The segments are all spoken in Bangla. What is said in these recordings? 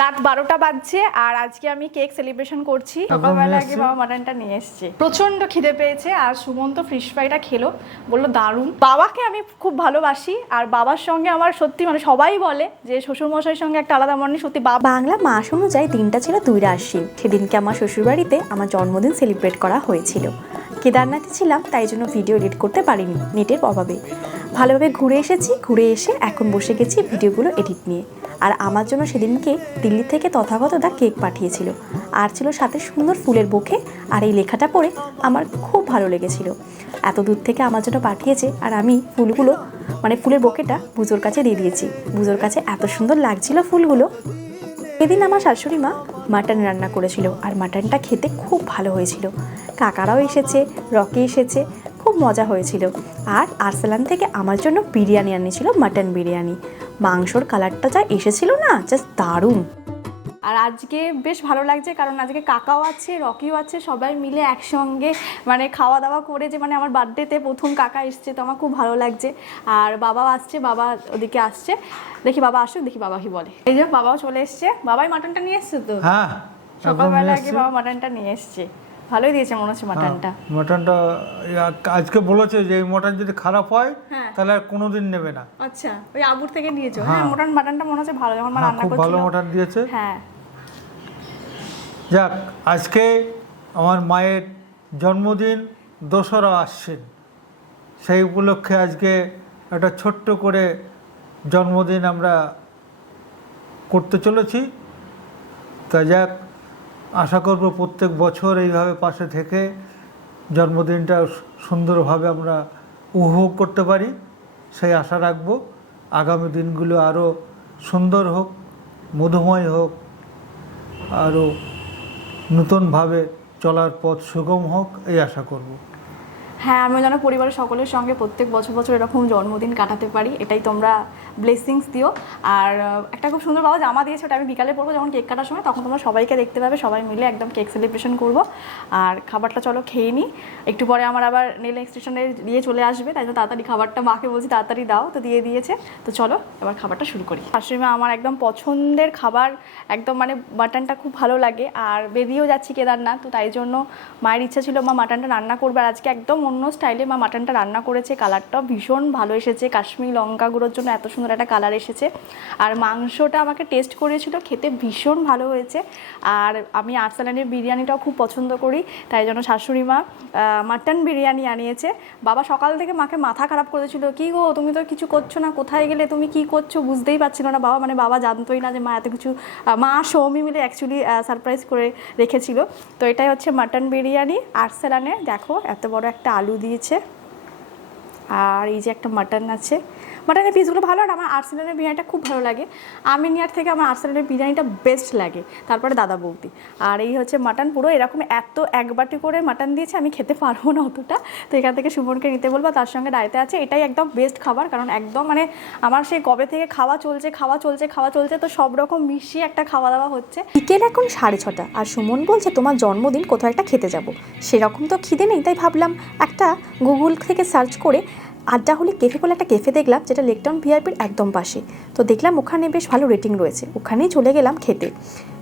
রাত বারোটা বাজছে আর আজকে আমি কেক সেলিব্রেশন করছি। সকালবেলা আগে বাবা মাটনটা নিয়ে এসছে। প্রচণ্ড খিদে পেয়েছে আর সুমন্ত ফিশ ফ্রাইটা খেলো বলল দারুণ। বাবাকে আমি খুব ভালোবাসি আর বাবার সঙ্গে আমার সত্যি মানে সবাই বলে যে শ্বশুর মশাইয়ের সঙ্গে একটা আলাদা মনে সত্যি বাবা বাংলা মাস অনুযায়ী দিনটা ছিল দুইরা আশ্বিন। সেদিনকে আমার শ্বশুরবাড়িতে আমার জন্মদিন সেলিব্রেট করা হয়েছিল। কেদারনাথে ছিলাম তাই জন্য ভিডিও এডিট করতে পারিনি নেটের অভাবে। ভালোভাবে ঘুরে এসেছি, ঘুরে এসে এখন বসে গেছি ভিডিওগুলো এডিট নিয়ে। আর আমার জন্য সেদিনকে দিল্লি থেকে তথাগত দা কেক পাঠিয়েছিল। আর ছিল সাথে সুন্দর ফুলের বুকে, আর এই লেখাটা পড়ে আমার খুব ভালো লেগেছিল। এত দূর থেকে আমার জন্য পাঠিয়েছে, আর আমি ফুলগুলো মানে ফুলের বোকেটা বুজোর কাছে দিয়ে দিয়েছি। বুজোর কাছে এত সুন্দর লাগছিল ফুলগুলো। এদিন আমার শাশুড়ি মা মাটন রান্না করেছিল, আর মাটনটা খেতে খুব ভালো হয়েছিল। কাকারাও এসেছে, রকি এসেছে খুব মজা হয়েছিল। আর আরসালান থেকে আমার জন্য বিরিয়ানি আনিয়েছিল মাটন বিরিয়ানি। মাংসর কালারটা যা এসেছিল না জাস্ট দারুণ। আর আজকে বেশ ভালো লাগছে কারণ আজকে কাকাও আছে রকিও আছে সবাই মিলে একসঙ্গে মানে খাওয়া দাওয়া করে যে মানে আমার বার্থডেতে প্রথম কাকা এসছে তো আমার খুব ভালো লাগছে। আর বাবাও আসছে বাবা ওদিকে আসছে। দেখি বাবা আসুক দেখি বাবা কি বলে। এই যে বাবাও চলে এসছে। বাবাই মাটনটা নিয়ে এসছে তো? হ্যাঁ সকালবেলা আগে বাবা মাটনটা নিয়ে এসছে। ভালোই দিয়েছে মনে হচ্ছে মাটনটা মটনটা আজকে বলেছে যে এই মটন যদি খারাপ হয় হ্যাঁ। তাহলে আর কোনোদিন নেবে না। আচ্ছা ওই আবুর থেকে নিয়েছো। হ্যাঁ। মটন মাটনটা মনে হচ্ছে ভালো যখন মা হ্যাঁ রান্না খুব ভালো করছিল। মটন দিয়েছে। হ্যাঁ। যাক আজকে আমার মায়ের জন্মদিন দোসরা আসছেন সেই উপলক্ষে আজকে একটা ছোট্ট করে জন্মদিন আমরা করতে চলেছি। তা যাক আশা করব প্রত্যেক বছর এইভাবে পাশে থেকে জন্মদিনটা সুন্দরভাবে আমরা উপভোগ করতে পারি, সেই আশা রাখব। আগামী দিনগুলো আরও সুন্দর হোক, মধুময় হোক, আরও নতুনভাবে চলার পথ সুগম হোক, এই আশা করব। হ্যাঁ আমি যেন পরিবারের সকলের সঙ্গে প্রত্যেক বছর বছর এরকম জন্মদিন কাটাতে পারি, এটাই তোমরা ব্লেসিংস দিও। আর একটা খুব সুন্দর বাবা জামা দিয়েছে, ওটা আমি বিকালে পড়ব যখন কেক কাটার সময়, তখন তোমরা সবাইকে দেখতে পাবে, সবাই মিলে একদম কেক সেলিব্রেশন করব। আর খাবারটা চলো খেয়ে নিই একটু পরে আমার আবার নেল এক্সটেশনে দিয়ে চলে আসবে, তাই জন্য তাড়াতাড়ি খাবারটা মাকে বলছি, তাড়াতাড়ি দাও, তো দিয়ে দিয়েছে। তো চলো, এবার খাবারটা শুরু করি। শাশুড়ি মা আমার একদম পছন্দের খাবার, একদম মানে মাটনটা খুব ভালো লাগে। আর বেরিয়েও যাচ্ছি কেদারনাথ, তো তাই জন্য মায়ের ইচ্ছা ছিল, মা মাটনটা রান্না করবে। আর আজকে একদম অন্য স্টাইলে মা মাটনটা রান্না করেছে, কালারটাও ভীষণ ভালো এসেছে। কাশ্মীরি লঙ্কা গুঁড়োর জন্য এত সুন্দর একটা কালার এসেছে। আর মাংসটা আমাকে টেস্ট করেছিল, খেতে ভীষণ ভালো হয়েছে। আর আমি আর্সালানের বিরিয়ানিটাও খুব পছন্দ করি, তাই জন্য শাশুড়ি মা মাটন বিরিয়ানি আনিয়েছে। বাবা সকাল থেকে মাকে মাথা খারাপ করেছিল, কি গো, তুমি তো কিছু করছ না, কোথায় গেলে, তুমি কি করছ? বুঝতেই পারছিল না বাবা মানে বাবা জানতোই না যে মা এত কিছু মা সৌমি মিলে অ্যাকচুয়ালি সারপ্রাইজ করে রেখেছিল। তো এটাই হচ্ছে মাটন বিরিয়ানি আর্সেলানে দেখো, এত বড় একটা আলু দিয়েছে। আর এই যে একটা মাটন আছে মাটনের পিসগুলো ভালো আর আমার আর্সেনালের বিরিয়ানিটা খুব ভালো লাগে। আমিনিয়ার থেকে আমার আর্সেনালের বিরিয়ানিটা বেস্ট লাগে। তারপরে দাদা বৌদি। আর এই হচ্ছে মাটন পুরো এরকম এত এক বাটি করে মাটন দিয়েছে, আমি খেতে পারব না অতটা। তো এখান থেকে সুমনকে নিতে বলব, তার সঙ্গে রায়তে আছে। এটাই একদম বেস্ট খাবার, কারণ একদম মানে আমার সেই কবে থেকে খাওয়া চলছে খাওয়া চলছে খাওয়া চলছে, তো সব রকম মিশিয়ে একটা খাওয়া দাওয়া হচ্ছে। বিকেল এখন সাড়ে ছটা, আর সুমন বলছে তোমার জন্মদিন কোথাও একটা খেতে যাব। সেরকম তো খিদে নেই, তাই ভাবলাম একটা গুগল থেকে সার্চ করে আড্ডা হলে কেফে বলে একটা কেফে দেখলাম, যেটা লেকটাউন ভিআইপির একদম পাশে। তো দেখলাম ওখানে বেশ ভালো রেটিং রয়েছে। ওখানেই চলে গেলাম খেতে।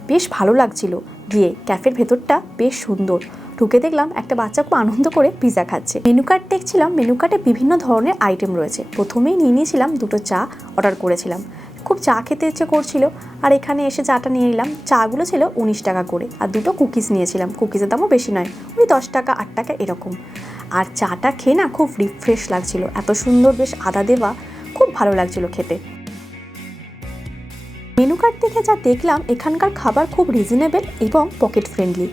বেশ ভালো লাগছিল। গিয়ে ক্যাফের ভেতরটা বেশ সুন্দর। ঢুকে দেখলাম একটা বাচ্চা খুব আনন্দ করে পিৎজা খাচ্ছে। মেনু কার্ড দেখছিলাম মেনু কার্ডে বিভিন্ন ধরনের আইটেম রয়েছে। প্রথমেই নিয়ে নিয়েছিলাম দুটো চা অর্ডার করেছিলাম। খুব চা খেতে ইচ্ছে করছিল। আর এখানে এসে চাটা নিয়ে নিলাম। চাগুলো ছিল উনিশ টাকা করে। আর দুটো কুকিজ নিয়েছিলাম। কুকিজের দামও বেশি নয়, ওই দশ টাকা, আট টাকা এরকম। আর চাটা খেয়ে না খুব রিফ্রেশ লাগছিল। এত সুন্দর বেশ আদা দেওয়া খুব ভালো লাগছিল খেতে। মেনু কার্ড দেখে যা দেখলাম, এখানকার খাবার খুব রিজনেবেল এবং পকেট ফ্রেন্ডলি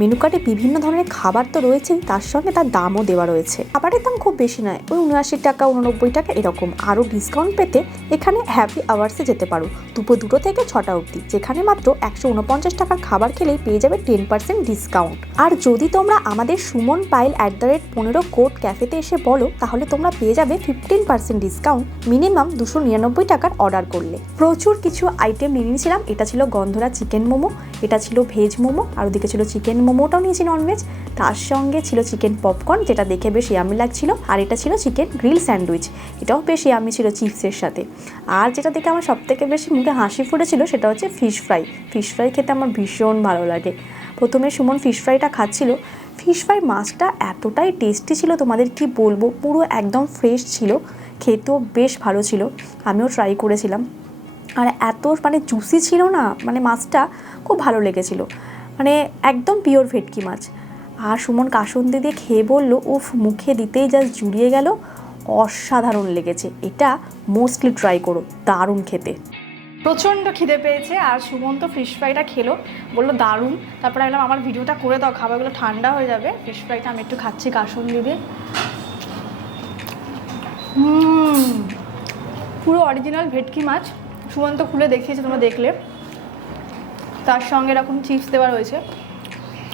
মেনু কার্ডে বিভিন্ন ধরনের খাবার তো রয়েছেই, তার সঙ্গে তার দামও দেওয়া রয়েছে। খাবারের দাম খুব বেশি নয়, ওই উনআশি টাকা, উননব্বই টাকা এরকম। আরও ডিসকাউন্ট পেতে এখানে হ্যাপি আওয়ার্সে যেতে পারো। দুপুর দুটো থেকে ছটা অবধি, যেখানে মাত্র একশো উনপঞ্চাশ টাকার খাবার খেলেই পেয়ে যাবে টেন পার্সেন্ট ডিসকাউন্ট আর যদি তোমরা আমাদের Suman Pal at the rate পনেরো কোট ক্যাফেতে এসে বলো, তাহলে তোমরা পেয়ে যাবে ফিফটিন পার্সেন্ট ডিসকাউন্ট মিনিমাম দুশো নিরানব্বই টাকার অর্ডার করলে। প্রচুর কিছু আইটেম নিয়ে নিয়েছিলাম, এটা ছিল গন্ধরা চিকেন মোমো, এটা ছিল ভেজ মোমো, আর ওদিকে ছিল চিকেন মোমোটাও নিয়েছি ননভেজ তার সঙ্গে ছিল চিকেন পপকর্ন যেটা দেখে বেশ ইয়ামি লাগছিল। আর এটা ছিল চিকেন গ্রিল স্যান্ডউইচ এটাও বেশ ইয়ামি ছিল চিপসের সাথে। আর যেটা দেখে আমার সবথেকে বেশি মুখে হাসি ফুটেছিল, সেটা হচ্ছে ফিশ ফ্রাই ফিশ ফ্রাই খেতে আমার ভীষণ ভালো লাগে। প্রথমে সুমন ফিশ ফ্রাইটা খাচ্ছিল। ফিশ ফ্রাই মাছটা এতটাই টেস্টি ছিল, তোমাদের কি বলব? পুরো একদম ফ্রেশ ছিল। খেতেও বেশ ভালো ছিল। আমিও ট্রাই করেছিলাম। আর এত মানে জুসি ছিল না মানে মাছটা খুব ভালো লেগেছিল। মানে একদম পিওর ভেটকি মাছ। আর সুমন কাসুন্দি দিয়ে খেয়ে বলল, উফ, মুখে দিতেই জাস্ট জুড়িয়ে গেল। অসাধারণ লেগেছে। এটা মোস্টলি ট্রাই করো, দারুণ খেতে। প্রচণ্ড খিদে পেয়েছে আর সুমন তো ফিশ ফ্রাইটা খেলো। বলল, দারুণ। তারপরে বললাম, আমার ভিডিওটা করে দাও, খাবারগুলো ঠান্ডা হয়ে যাবে। ফিশ ফ্রাইটা আমি একটু খাচ্ছি কাসুন দিয়ে। পুরো অরিজিনাল ভেটকি মাছ। সুমন্ত খুলে দেখিয়েছে, তোমরা দেখলে। তার সঙ্গে এরকম চিপস দেওয়া রয়েছে।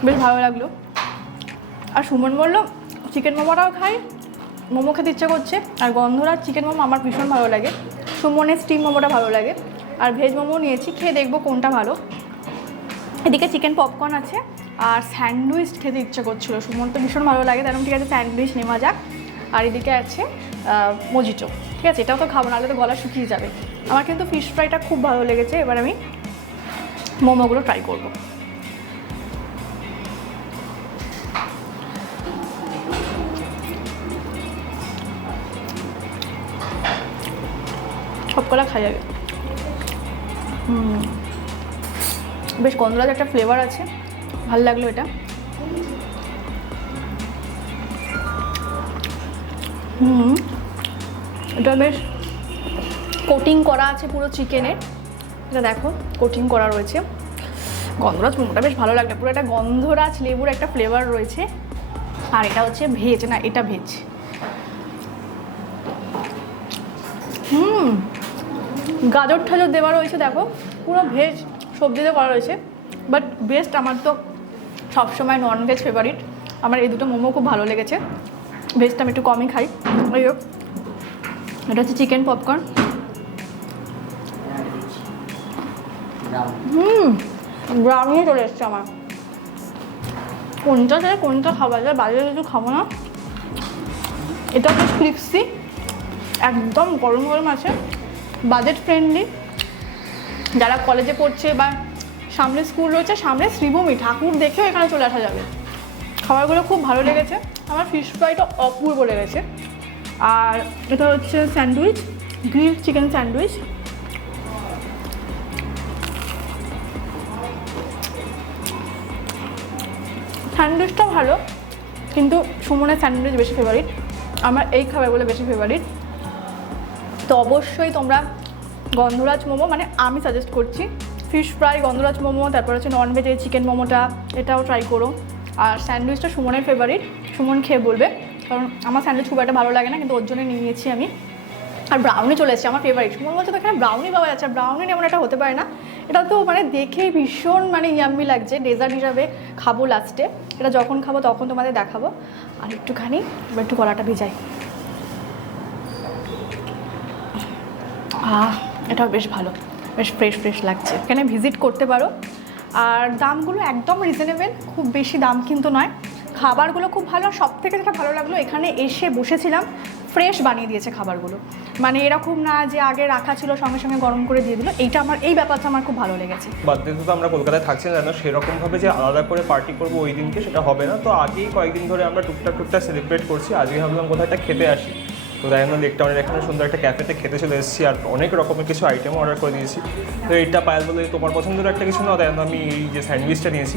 বেশ ভালো লাগল। আর সুমন বলল চিকেন মোমোটাও খাই। মোমো খেতে ইচ্ছে করছে। আর গন্ধরাজ চিকেন মোমো আমার ভীষণ ভালো লাগে। সুমনের স্টিম মোমোটা ভালো লাগে। আর ভেজ মোমো নিয়েছি, খেয়ে দেখব কোনটা ভালো। এদিকে চিকেন পপকর্ন আছে। আর স্যান্ডউইচ খেতে ইচ্ছে করছিল। সুমন তো ভীষণ ভালো লাগে। তেমন ঠিক আছে স্যান্ডউইচ নেওয়া যাক। আর এদিকে আছে মজিটো। ঠিক আছে, এটাও তো খাব, নাহলে তো গলা শুকিয়ে যাবে। আমার কিন্তু ফিশ ফ্রাইটা খুব ভালো লেগেছে। এবার আমি মোমোগুলো ট্রাই করব। সব কলা খাই যাবে বেশ গন্ধরাজ একটা ফ্লেভার আছে। ভালো লাগল এটা। হুম। এটা বেশ কোটিং করা আছে পুরো চিকেনের এটা দেখো কোটিং করা রয়েছে। গন্ধরাজ মোমোটা বেশ ভালো লাগল। পুরো একটা গন্ধরাজ লেবুর একটা ফ্লেভার রয়েছে। আর এটা হচ্ছে ভেজ না, এটা ভেজ হুম, গাজর ঠাজর দেওয়া রয়েছে, দেখো। পুরো ভেজ সবজি দিয়ে করা রয়েছে। বাট বেস্ট আমার তো সবসময় নন ভেজ ফেভারিট আমার এই দুটো মোমো খুব ভালো লেগেছে। ভেজটা আমি একটু কমই খাই। এটা হচ্ছে চিকেন পপকর্ন হুম ব্রাউনি চলে এসছে আমার। কোনটা চাই কোনটা খাওয়া যায় বাইরে কিছু খাব না। এটা বেশ ক্রিপসি একদম গরম গরম আছে বাজেট ফ্রেন্ডলি যারা কলেজে পড়ছে বা সামনে স্কুল রয়েছে, সামনে শ্রীভূমি, ঠাকুর দেখেও এখানে চলে আসা যাবে। খাবারগুলো খুব ভালো লেগেছে। আমার ফিশ ফ্রাইটা অপূর্ব লেগেছে। আর এটা হচ্ছে স্যান্ডউইচ গ্রিল চিকেন স্যান্ডউইচ স্যান্ডউইচটা ভালো, কিন্তু সুমনের স্যান্ডউইচ বেশি ফেভারিট আমার এই খাবারগুলো বেশি ফেভারিট তো অবশ্যই তোমরা গন্ধরাজ মোমো মানে আমি সাজেস্ট করছি ফিশ ফ্রাই গন্ধরাজ মোমো, তারপর হচ্ছে ননভেজ এই চিকেন মোমোটা, এটাও ট্রাই করো। আর স্যান্ডউইচটা সুমনের ফেভারিট সুমন খেয়ে বলবে, কারণ আমার স্যান্ডউইচ খুব একটা ভালো লাগে না, কিন্তু ওর জন্য নিয়ে নিয়েছি আমি। আর ব্রাউনি চলে এসেছে, আমার ফেভারিট সুমন বলছে তো এখানে ব্রাউনি পাওয়া যাচ্ছে ব্রাউনি এমন একটা হতে পারে না। এটা তো মানে দেখেই ভীষণ মানে ইয়াম্মি লাগছে ডেজার্ট হিসাবে খাব লাস্টে এটা যখন খাব তখন তোমাদের দেখাবো। আর একটুখানি একটু গলাটা ভিজাই। আহ, এটাও বেশ ভালো, বেশ ফ্রেশ ফ্রেশ লাগছে। এখানে ভিজিট করতে পারো। আর দামগুলো একদম রিজনেবল খুব বেশি দাম কিন্তু নয়। খাবারগুলো খুব ভালো আর সব থেকে যেটা ভালো লাগল, এখানে এসে বসেছিলাম ফ্রেশ বানিয়ে দিয়েছে খাবারগুলো। মানে এরকম না যে আগে রাখা ছিল, সঙ্গে সঙ্গে গরম করে দিয়ে দিল। এইটা আমার, এই ব্যাপারটা আমার খুব ভালো লেগেছে। বার্থডে তো আমরা কলকাতায় থাকছি না সেরকমভাবে যে আলাদা করে পার্টি করব ওই দিনকে সেটা হবে না। তো আগেই কয়েকদিন ধরে আমরা টুকটাক টুকটাক সেলিব্রেট করছি। আজকে ভাবলাম কোথাও একটা খেতে আসি। তো তাই জন্য লেক টাউনের এখানে সুন্দর একটা ক্যাফেতে খেতে চলে এসেছি আর অনেক রকমের কিছু আইটেম অর্ডার করে দিয়েছি। তো এইটা পায়াল বলে, তোমার পছন্দের একটা কিছু না জন্য আমি এই যে স্যান্ডউইচটা নিয়েছি।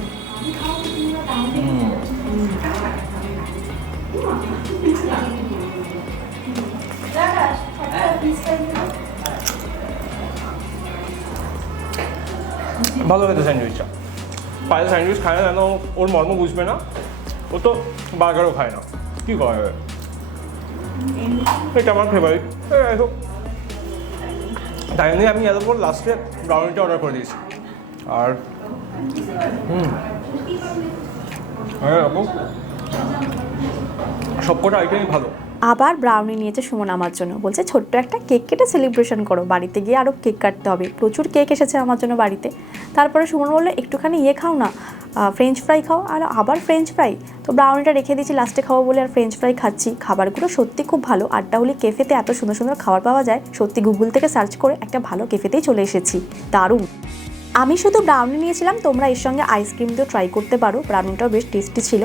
ভালো হয়েছে স্যান্ডউইচটা। পায়েল স্যান্ডউইচ খায় না, কেন? ওর মর্ম বুঝবে না। ও তো বার্গারও খায় না। কী করা যাবে এটা আমার ফেভারিট তাই আমি এত পর লাস্টে ব্রাউনিটা অর্ডার করে দিয়েছি। আর, হুম। হ্যাঁ সবকটা আইটেমই ভালো। আবার ব্রাউনি নিয়েছে সুমন আমার জন্য বলছে, ছোট্ট একটা কেক কেটে সেলিব্রেশন করো, বাড়িতে গিয়ে আরও কেক কাটতে হবে। প্রচুর কেক এসেছে আমার জন্য বাড়িতে। তারপরে সুমন বলল, একটুখানি ইয়ে খাও না ফ্রেঞ্চ ফ্রাই খাও, আর আবার ফ্রেঞ্চ ফ্রাই তো ব্রাউনিটা রেখে দিয়েছি লাস্টে খাব বলে আর ফ্রেঞ্চ ফ্রাই খাচ্ছি। খাবারগুলো সত্যি খুব ভালো, আড্ডা হলে কেফেতে এত সুন্দর সুন্দর খাবার পাওয়া যায়, সত্যি গুগল থেকে সার্চ করে একটা ভালো কেফেতেই চলে এসেছি। দারুণ! আমি শুধু ব্রাউনি নিয়েছিলাম, তোমরা এর সঙ্গে আইসক্রিম দিয়েও ট্রাই করতে পারো। ব্রাউনিটাও বেশ টেস্টি ছিল।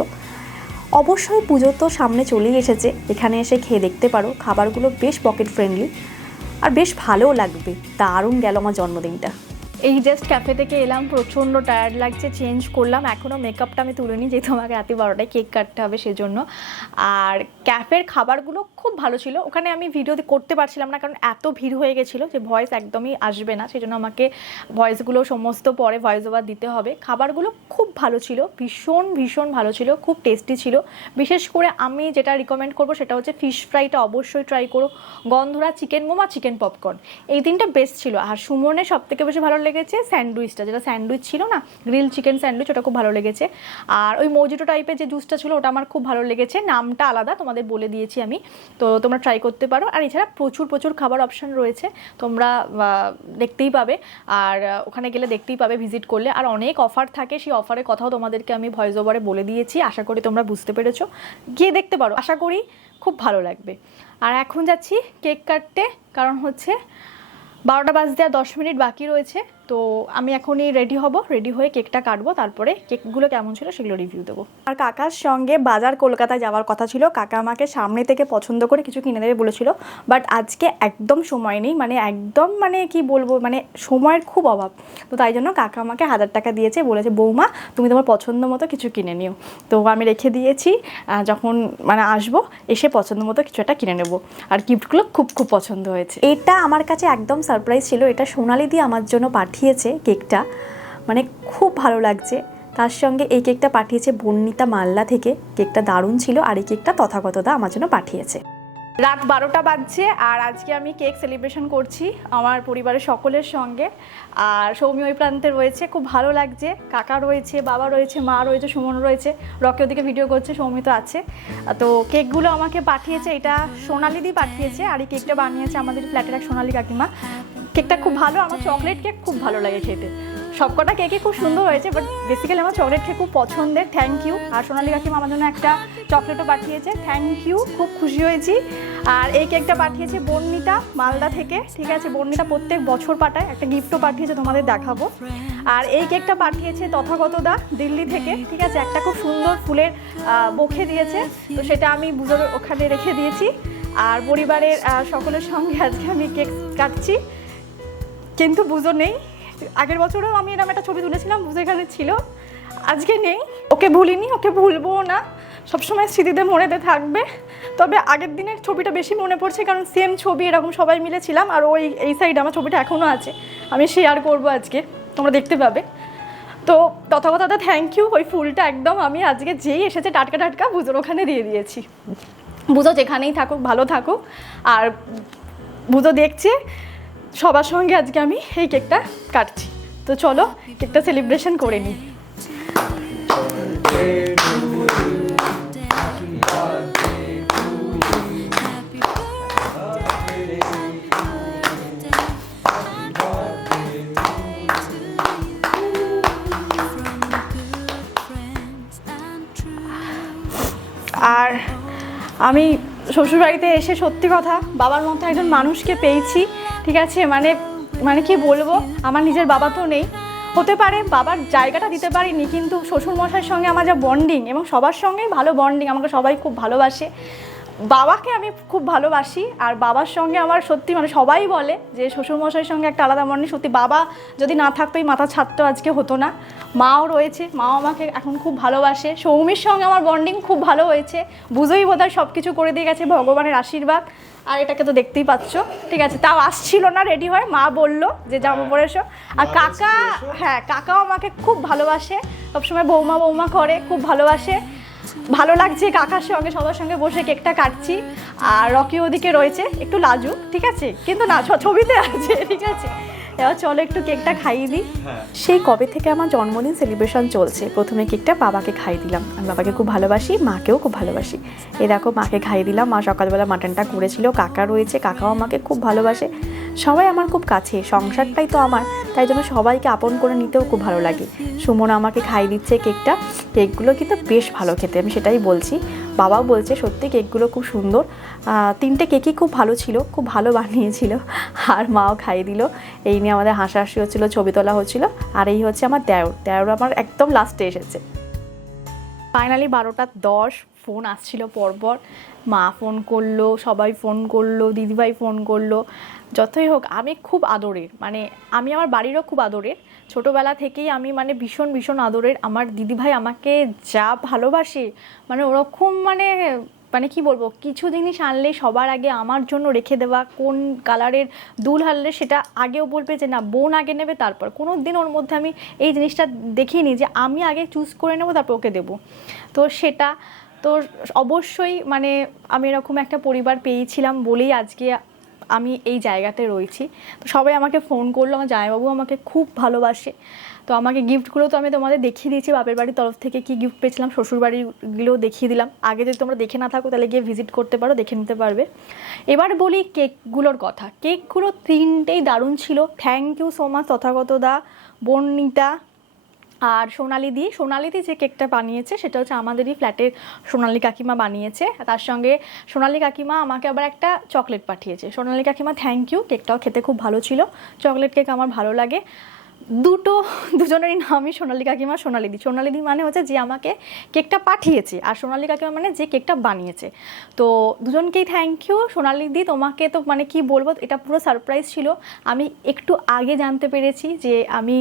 অবশ্যই পুজো তো সামনে চলেই এসেছে। এখানে এসে খেয়ে দেখতে পারো, খাবারগুলো বেশ পকেট ফ্রেন্ডলি আর বেশ ভালোও লাগবে। দারুণ গেল আমার জন্মদিনটা। এই জাস্ট ক্যাফে থেকে এলাম, প্রচণ্ড টায়ার্ড লাগছে চেঞ্জ করলাম। এখনও মেকআপটা আমি তুলিনি যেহেতু আমাকে রাতে বারোটায় কেক কাটতে হবে সেজন্য। আর ক্যাফের খাবারগুলো খুব ভালো ছিল। ওখানে আমি ভিডিও করতে পারছিলাম না, কারণ এত ভিড় হয়ে গেছিল যে ভয়েস একদমই আসবে না। সেজন্য আমাকে ভয়েসগুলো সমস্ত পরে ভয়েস ওভার দিতে হবে। খাবারগুলো খুব ভালো ছিল, ভীষণ ভীষণ ভালো ছিল, খুব টেস্টি ছিল। বিশেষ করে আমি যেটা রিকমেন্ড করব, সেটা হচ্ছে ফিশ ফ্রাইটা অবশ্যই ট্রাই করো। গন্ধরা চিকেন মোমা চিকেন পপকর্ন এই তিনটা বেস্ট ছিল। আর সুমনে সব থেকে বেশি ভালো লেগেছে স্যান্ডউইচটা, যেটা স্যান্ডউইচ ছিল না, গ্রিল চিকেন স্যান্ডউইচ, ওটা খুব ভালো লেগেছে। আর ওই মজিটো টাইপের যে জুসটা ছিল, ওটা আমার খুব ভালো লেগেছে। নামটা আলাদা, তোমাদের বলে দিয়েছি আমি। তো তোমরা ট্রাই করতে পারো। আর এছাড়া প্রচুর প্রচুর খাবার অপশন রয়েছে। তোমরা দেখতেই পাবে। আর ওখানে গেলে দেখতেই পাবে ভিজিট করলে। আর অনেক অফার থাকে, সেই অফারের কথাও তোমাদেরকে আমি ভয়েস ওভারে বলে দিয়েছি। আশা করি তোমরা বুঝতে পেরেছ। গিয়ে দেখতে পারো। আশা করি খুব ভালো লাগবে। আর এখন যাচ্ছি কেক কাটতে, কারণ হচ্ছে বারোটা বাজতে আর দশ মিনিট বাকি রয়েছে। তো আমি এখনই রেডি হব রেডি হয়ে কেকটা কাটবো তারপরে কেকগুলো কেমন ছিল সেগুলো রিভিউ দেবো। আর কাকার সঙ্গে বাজার কলকাতায় যাওয়ার কথা ছিল কাকা আমাকে সামনে থেকে পছন্দ করে কিছু কিনে দেবে বলেছিল বাট আজকে একদম সময় নেই মানে একদম মানে কি বলব মানে সময়ের খুব অভাব। তো তাই জন্য কাকা আমাকে হাজার টাকা দিয়েছে বলেছে বৌমা তুমি তোমার পছন্দ মতো কিছু কিনে নিও। তো আমি রেখে দিয়েছি যখন মানে আসব এসে পছন্দ মতো কিছু একটা কিনে নেব। আর গিফটগুলো খুব খুব পছন্দ হয়েছে। এটা আমার কাছে একদম সারপ্রাইজ ছিল এটা সোনালি দিয়ে আমার জন্য পাঠিয়েছে কেকটা। মানে খুব ভালো লাগছে। তার সঙ্গে এই কেকটা পাঠিয়েছে বর্ণিতা মাল্লা থেকে। কেকটা দারুণ ছিল আর এই কেকটা তথাগতদা আমার জন্য পাঠিয়েছে। রাত বারোটা বাজছে আর আজকে আমি কেক সেলিব্রেশন করছি আমার পরিবারের সকলের সঙ্গে। আর সৌমি ওই প্রান্তে রয়েছে, খুব ভালো লাগছে। কাকা রয়েছে, বাবা রয়েছে, মা রয়েছে, সুমন রয়েছে। রকি ওদিকে ভিডিও করছে সৌমি তো আছে। তো কেকগুলো আমাকে পাঠিয়েছে, এটা সোনালিদি পাঠিয়েছে আর এই কেকটা বানিয়েছে আমাদের ফ্ল্যাটের এক সোনালি কাকিমা। কেকটা খুব ভালো, আমার চকলেট কেক খুব ভালো লাগে খেতে। সবকটা কেকই খুব সুন্দর হয়েছে বাট বেসিক্যালি আমার চকলেট খেয়ে খুব পছন্দের থ্যাংক ইউ আর সোনালি কাকিমা আমার জন্য একটা চকলেটও পাঠিয়েছে থ্যাংক ইউ খুব খুশি হয়েছি। আর এই কেকটা পাঠিয়েছে বর্ণিতা মালদা থেকে, ঠিক আছে? বর্ণিতা প্রত্যেক বছর পাঠায়, একটা গিফটও পাঠিয়েছে, তোমাদের দেখাবো। আর এই কেকটা পাঠিয়েছে তথাগতদা দিল্লি থেকে, ঠিক আছে? একটা খুব সুন্দর ফুলের বোখে দিয়েছে, তো সেটা আমি বুঝোর ওখানে রেখে দিয়েছি। আর পরিবারের সকলের সঙ্গে আজকে আমি কেক কাটছি। কিন্তু বুঝো নেই, আগের বছরেও আমি এরকম একটা ছবি তুলেছিলাম, বুঝো এখানে ছিল। আজকে নেই, ওকে ভুলিনি, ওকে ভুলবো না। সবসময় স্মৃতিতে মনেতে থাকবে। তবে আগের দিনের ছবিটা বেশি মনে পড়ছে, কারণ সেম ছবি, এরকম সবাই মিলে ছিলাম আর ওই, এই সাইডে আমার ছবিটা এখনও আছে। আমি শেয়ার করব আজকে, তোমরা দেখতে পাবে। তো তথাগতটা থ্যাংক ইউ ওই ফুলটা একদম আমি আজকে যেই এসেছে টাটকা টাটকা, বুঝোর ওখানে দিয়ে দিয়েছি। বুঝো যেখানেই থাকুক, ভালো থাকুক, আর বুঝো দেখছে সবার সঙ্গে আজকে আমি এই কেকটা কাটছি। তো চলো, কেকটা সেলিব্রেশন করে নিই। আর আমি শ্বশুরবাড়িতে এসে সত্যি কথা, বাবার মতো একজন মানুষকে পেয়েছি। ঠিক আছে? মানে মানে কি বলব? আমার নিজের বাবা তো নেই। হতে পারে বাবার জায়গাটা দিতে পারিনি, কিন্তু শ্বশুর মশাইয়ের সঙ্গে আমার যা বন্ডিং এবং সবার সঙ্গেই ভালো বন্ডিং আমাকে সবাই খুব ভালোবাসে। বাবাকে আমি খুব ভালোবাসি, আর বাবার সঙ্গে আমার সত্যি মানে সবাই বলে যে শ্বশুরমশাইয়ের সঙ্গে একটা আলাদা মনে সত্যি বাবা যদি না থাকতো এই মাথা ছাড়তো আজকে হতো না। মাও রয়েছে, মাও আমাকে এখন খুব ভালোবাসে। সৌমির সঙ্গে আমার বন্ডিং খুব ভালো হয়েছে, বুঝোই বোধ হয় সব কিছু করে দিয়ে গেছে, ভগবানের আশীর্বাদ। আর এটাকে তো দেখতেই পাচ্ছ। ঠিক আছে তাও আসছিল না রেডি হয়ে মা বলল যে জামা পরে এসো। আর কাকা হ্যাঁ কাকাও আমাকে খুব ভালোবাসে। সবসময় বৌমা বৌমা করে খুব ভালোবাসে। ভালো লাগছে কাকার সঙ্গে সবার সঙ্গে বসে কেকটা কাটছি। আর রকি ওদিকে রয়েছে একটু লাজুক ঠিক আছে? কিন্তু না ছবিতে আছে ঠিক আছে? এবার চলো একটু কেকটা খাইয়ে দিই। সেই কবে থেকে আমার জন্মদিন সেলিব্রেশন চলছে, প্রথমে কেকটা বাবাকে খাই দিলাম। আমি বাবাকে খুব ভালোবাসি, মাকেও খুব ভালোবাসি। এ দেখো, মাকে খাইয়ে দিলাম। মা সকালবেলা মাটনটা করেছিল, কাকা রয়েছে, কাকাও আমাকে খুব ভালোবাসে। সবাই আমার খুব কাছে, সংসারটাই তো আমার, তাই জন্য সবাইকে আপন করে নিতেও খুব ভালো লাগে। সুমন আমাকে খাই দিচ্ছে কেকটা, কেকগুলো কিন্তু বেশ ভালো খেতে, আমি সেটাই বলছি। বাবাও বলছে, সত্যি কেকগুলো খুব সুন্দর। তিনটে কেকই খুব ভালো ছিল, খুব ভালো বানিয়েছিল, আর মাও খাইয়ে দিল। এই নিয়ে আমাদের হাসাহাসি হচ্ছিল, ছবি তোলা হচ্ছিল, আর এই হচ্ছে আমার দেওর। দেওর আমার একদম লাস্টে এসেছে। ফাইনালি বারোটা দশ, ফোন আসছিল পরপর। মা ফোন করল, সবাই ফোন করল, দিদিভাই ফোন করল। যতই হোক, আমি খুব আদরের। মানে আমি আমার বাড়িরও খুব আদরের। ছোটোবেলা থেকেই আমি মানে ভীষণ ভীষণ আদরের। আমার দিদিভাই আমাকে যা ভালোবাসে মানে ওরকম মানে মানে কি বলব, কিছু জিনিস আনলে সবার আগে আমার জন্য রেখে দেওয়া, কোন কালারের দুল হারলে সেটা আগেও বলবে যে, না, বোন আগে নেবে, তারপর। কোনো দিন ওর মধ্যে আমি এই জিনিসটা দেখিনি যে, আমি আগে চুজ করে নেব, তারপর ওকে দেবো। তো সেটা, তো অবশ্যই মানে আমি এরকম একটা পরিবার পেয়েছিলাম বলেই আজকে আমি এই জায়গাতে রয়েছি। তো সবাই আমাকে ফোন করল, আমার জামাইবাবু আমাকে খুব ভালোবাসে। তো আমাকে গিফটগুলো তো আমি তোমাদের দেখিয়ে দিয়েছি, বাপের বাড়ির তরফ থেকে কি গিফট পেয়েছিলাম, শ্বশুর বাড়িগুলোও দেখিয়ে দিলাম। আগে যদি তোমরা দেখে না থাকো, তাহলে গিয়ে ভিজিট করতে পারো, দেখে নিতে পারবে। এবার বলি কেকগুলোর কথা। কেকগুলো তিনটেই দারুণ ছিল। Thank you so much Tathagata da, Barnita আর সোনালি দি সোনালি দি যে কেকটা বানিয়েছে, সেটা হচ্ছে আমাদেরই ফ্ল্যাটের সোনালি কাকিমা বানিয়েছে। তার সঙ্গে সোনালি কাকিমা আমাকে আবার একটা চকলেট পাঠিয়েছে। সোনালি কাকিমা থ্যাংক ইউ কেকটাও খেতে খুব ভালো ছিল। চকলেট কেক আমার ভালো লাগে। দুটো, দুজনেরই নামই সোনালি কাকিমা, সোনালি দি। সোনালি দি মানে হচ্ছে যে আমাকে কেকটা পাঠিয়েছে আর সোনালি কাকিমা মানে যে কেকটা বানিয়েছে। তো দুজনকেই থ্যাংক ইউ সোনালি দি, তোমাকে তো মানে কি বলব, এটা পুরো সারপ্রাইজ ছিল। আমি একটু আগে জানতে পেরেছি যে আমি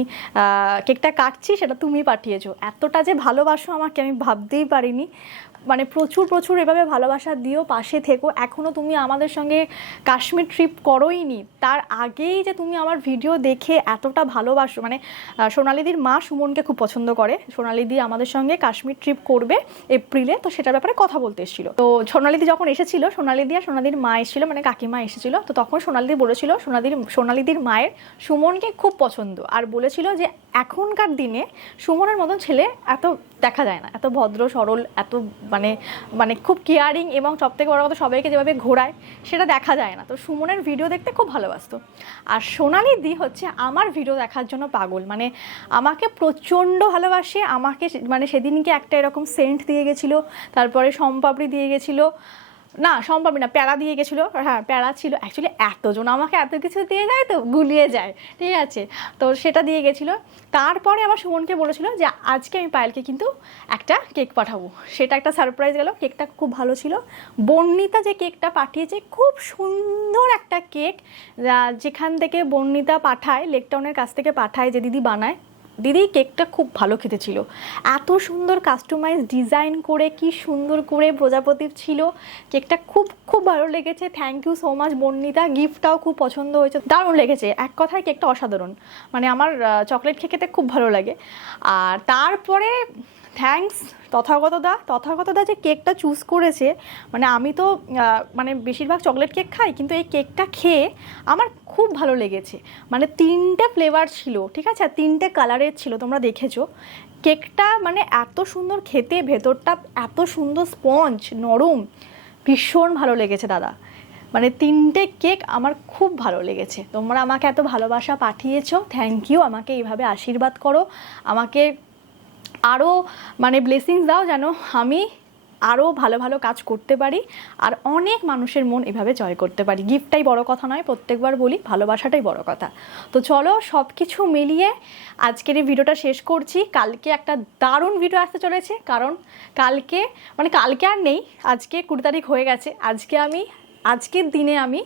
কেকটা কাটছি, সেটা তুমি পাঠিয়েছো। এতটা যে ভালোবাসো আমাকে আমি ভাবতেই পারিনি। মানে প্রচুর প্রচুর এভাবে ভালোবাসা দিও, পাশে থেকো। এখনও তুমি আমাদের সঙ্গে কাশ্মীর ট্রিপ করোইনি। তার আগেই যে তুমি আমার ভিডিও দেখে এতটা ভালোবাসো মানে সোনালিদির মা সুমনকে খুব পছন্দ করে। সোনালিদি আমাদের সঙ্গে কাশ্মীর ট্রিপ করবে এপ্রিলে, তো সেটার ব্যাপারে কথা বলতে এসেছিল। তো সোনালিদি যখন এসেছিল, সোনালিদি আর সোনালির মা এসেছিল মানে কাকিমা এসেছিল, তো তখন সোনালিদি বলেছিল, সোনালির, সোনালিদির মায়ের সুমনকে খুব পছন্দ। আর বলেছিল যে, এখনকার দিনে সুমনের মতন ছেলে এত দেখা যায় না। এত ভদ্র, সরল, এত মানে মানে খুব কেয়ারিং এবং সব থেকে বড় কথা সবাইকে যেভাবে ঘোরায়, সেটা দেখা যায় না। তো সুমনের ভিডিও দেখতে খুব ভালোবাসতো। আর সোনালি দি হচ্ছে আমার ভিডিও দেখার জন্য পাগল। মানে আমাকে প্রচণ্ড ভালোবাসে, আমাকে মানে সেদিনকে একটা এরকম সেন্ট দিয়ে গেছিল, তারপরে সম্পাপড়ি দিয়ে গেছিল না সম্ভব না, প্যারা দিয়ে গেছিল। হ্যাঁ প্যারা ছিল। অ্যাকচুয়ালি এতজন আমাকে এত কিছু দিয়ে যায় তো, গুলিয়ে যায়। ঠিক আছে? তো সেটা দিয়ে গেছিল। তারপরে আমার সুমনকে বলেছিল যে, আজকে আমি পায়েলকে কিন্তু একটা কেক পাঠাবো। সেটা একটা সারপ্রাইজ গেল। কেকটা খুব ভালো ছিল। বর্ণিতা যে কেকটা পাঠিয়েছে, খুব সুন্দর একটা কেক। যেখান থেকে বর্ণিতা পাঠায় লেকটাউনের কাছ থেকে পাঠায়, যে দিদি বানায়। দিদি কেকটা খুব ভালো খেতে ছিল। এত সুন্দর কাস্টমাইজ ডিজাইন করে, কি সুন্দর করে প্রজাপতির ছিল। কেকটা খুব খুব ভালো লেগেছে। Thank you so much Barnita. গিফটটাও খুব পছন্দ হয়েছে। দারুণ লেগেছে। এক কথায় কেকটা অসাধারণ। মানে আমার চকলেট খেতে খুব ভালো লাগে। আর তারপরে থ্যাঙ্কস তথাগত দা তথাগত দা যে কেকটা চুজ করেছে মানে আমি তো মানে বেশিরভাগ চকলেট কেক খাই, কিন্তু এই কেকটা খেয়ে আমার খুব ভালো লেগেছে। মানে তিনটে ফ্লেভার ছিল, ঠিক আছে? আর তিনটে কালারের ছিল, তোমরা দেখেছ। কেকটা মানে এত সুন্দর খেতে, ভেতরটা এত সুন্দর স্পঞ্জ নরম, ভীষণ ভালো লেগেছে দাদা। মানে তিনটে কেক আমার খুব ভালো লেগেছে। তোমরা আমাকে এত ভালোবাসা পাঠিয়েছো থ্যাংক ইউ আমাকে এইভাবে আশীর্বাদ করো। আমাকে আরও মানে ব্লেসিংস দাও যেন আমি আরও ভালো ভালো কাজ করতে পারি আর অনেক মানুষের মন এভাবে জয় করতে পারি। গিফটটাই বড় কথা নয়, প্রত্যেকবার বলি, ভালোবাসাটাই বড় কথা। তো চলো সব কিছু মিলিয়ে আজকের এই ভিডিওটা শেষ করছি। কালকে একটা দারুণ ভিডিও আসতে চলেছে, কারণ কালকে মানে কালকে আর নেই, আজকে কুড়ি তারিখ হয়ে গেছে। আজকে আমি, আজকের দিনে আমি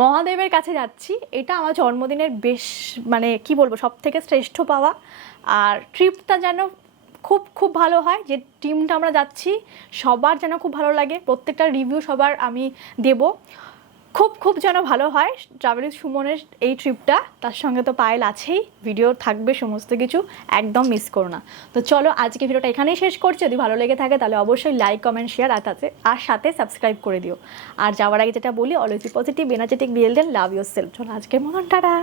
মহাদেবের কাছে যাচ্ছি। এটা আমার জন্মদিনের বেশ মানে কি বলব সব থেকে শ্রেষ্ঠ পাওয়া। আর ট্রিপটা যেন খুব খুব ভালো হয় যে টিমটা আমরা যাচ্ছি, সবার যেন খুব ভালো লাগে, প্রত্যেকটা রিভিউ সবার আমি দেব। খুব খুব যেন ভালো হয় ট্রাভেল সুমনের এই ট্রিপটা তার সঙ্গে তো পায়েল আছেই ভিডিও থাকবে সমস্ত কিছু, একদম মিস করো না। তো চলো আজকে ভিডিওটা এখানেই শেষ করছি, যদি ভালো লেগে থাকে তাহলে অবশ্যই লাইক কমেন্ট শেয়ার আর তাতে, আর সাথে সাবস্ক্রাইব করে দিও। আর যাওয়ার আগে যেটা বলি অলওয়েজ পজিটিভ এনার্জেটিক বিএল দেন লাভ ইউর সেলফ চলো, আজকের মতন, টাটা!